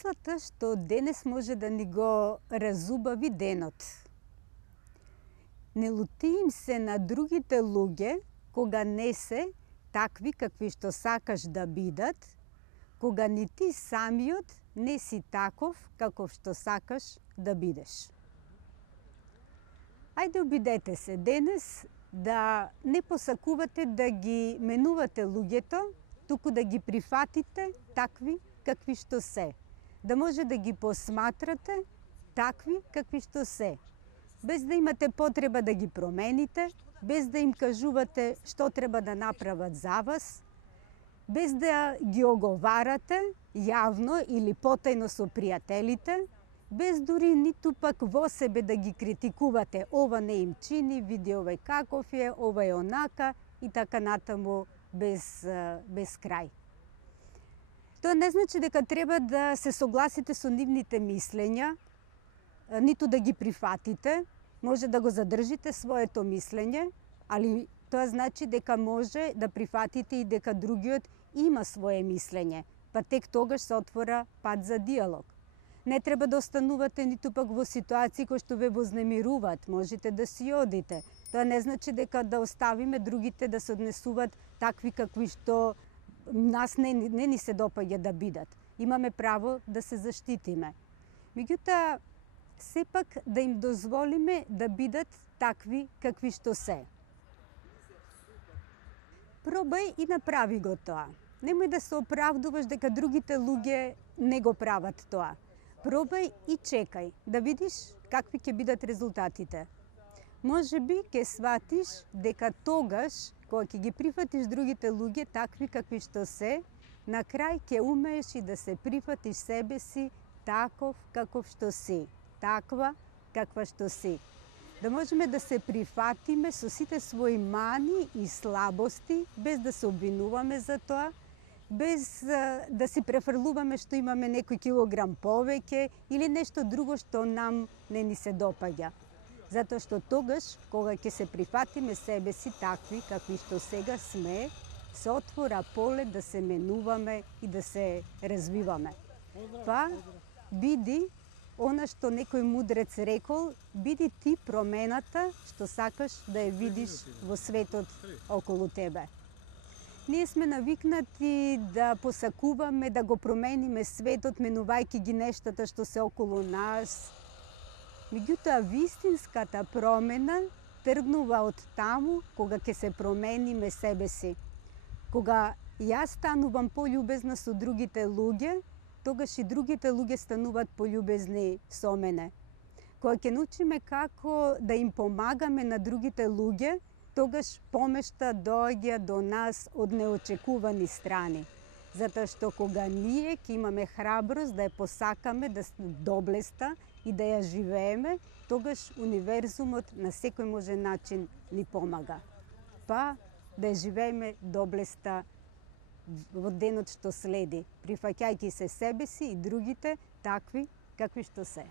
мислата што денес може да ни го разубави денот. Не лути им се на другите луѓе кога не се такви какви што сакаш да бидат, кога ни ти самиот не си таков каков што сакаш да бидеш. Ајде обидете се денес да не посакувате да ги менувате луѓето, туку да ги прифатите такви какви што се. Да може да ги посматрате такви какви што се. Без да имате потреба да ги промените, без да им кажувате што треба да направат за вас, без да ги оговарате јавно или потајно со пријателите, без дури ниту пак во себе да ги критикувате, ова не им чини, види овај каков е, ова е онака и така натаму без крај. Тоа не значи дека треба да се согласите со нивните мислења, ниту да ги прифатите, може да го задржите своето мислење, али тоа значи дека може да прифатите и дека другиот има свое мислење, па тек тогаш се отвора пат за диалог. Не треба да останувате ниту пак во ситуации кои што ве вознемируваат, можете да си одите. Тоа не значи дека да оставиме другите да се однесуваат такви какви што нас не ни се допаѓа да бидат. Имаме право да се заштитиме. Меѓутоа, сепак да им дозволиме да бидат такви какви што се. Пробај и направи го тоа. Немој да се оправдуваш дека другите луѓе не го прават тоа. Пробај и чекај да видиш какви ќе бидат резултатите. Може би ќе сватиш дека тогаш, кога ќе ги прифатиш другите луѓе такви какви што се, на крај ќе умееш и да се прифатиш себе си таков каков што си, таква каква што си. Да можеме да се прифатиме со сите своји мани и слабости, без да се обвинуваме за тоа, без да си префрлуваме што имаме некој килограм повеќе или нешто друго што нам не ни се допаѓа. Затоа што тогаш, кога ќе се прифатиме себе си такви какви што сега сме, се отвора поле да се менуваме и да се развиваме. Па, биди она што некој мудрец рекол, биди ти промената што сакаш да ја видиш во светот околу тебе. Ние сме навикнати да посакуваме да го промениме светот, менувајќи ги нештата што се околу нас. Меѓутоа, вистинската промена тргнува од таму кога ќе се промениме себе си. Кога јас станувам пољубезна со другите луѓе, тогаш и другите луѓе стануваат пољубезни со мене. Кога ќе научиме како да им помагаме на другите луѓе, тогаш помешта доаѓа до нас од неочекувани страни. Затоа што кога ние ќе имаме храброст да ја посакаме, да доблеста и да ја живееме, тогаш универзумот на секој може начин ни помага. Па да ја живееме доблеста во денот што следи, прифаќајќи се себе си и другите такви какви што се.